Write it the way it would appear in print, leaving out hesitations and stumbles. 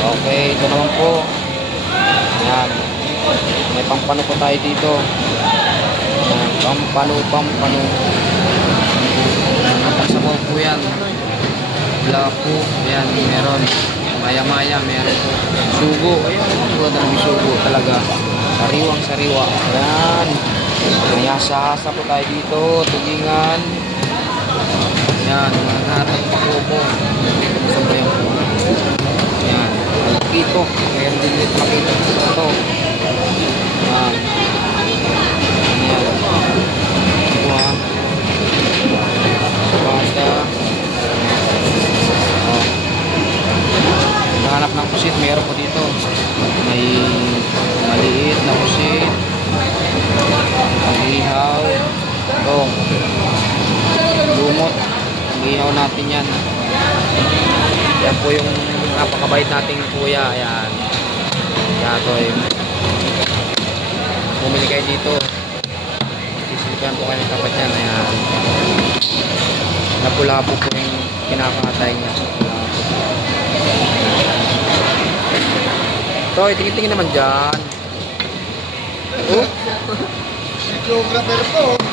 Okay, ito naman po. Yan. May pampano po tayo dito. Yan, pampano. Napasabaw po yan. Wala po. Yan, meron. Maya-maya, meron po. Sugo. Ayan, wala na sugo talaga. Sariwang-sariwa. Yan. Mayasa-hasa po tayo dito. Tugingan. Yan, maghatang pakubo. Masabayan po. Yan. Makito. Ayan din dito makito. Ito. Yan. Yan. Buha. Basta. Oh. Nahanap ng pusit. Meron po dito. May maliit na pusit. Ihaw. Ito. Lumot. Ihaw natin yan. Yan po yung napakabait nating kuya. Ayan. Kaya ito eh. Bumili kayo dito. Sisilipan po kayo ng kapat yan. Ayan. Lapu-lapu po yung kinakatay niya. Ito, tingin-tingin naman dyan. Oh. Videographer po.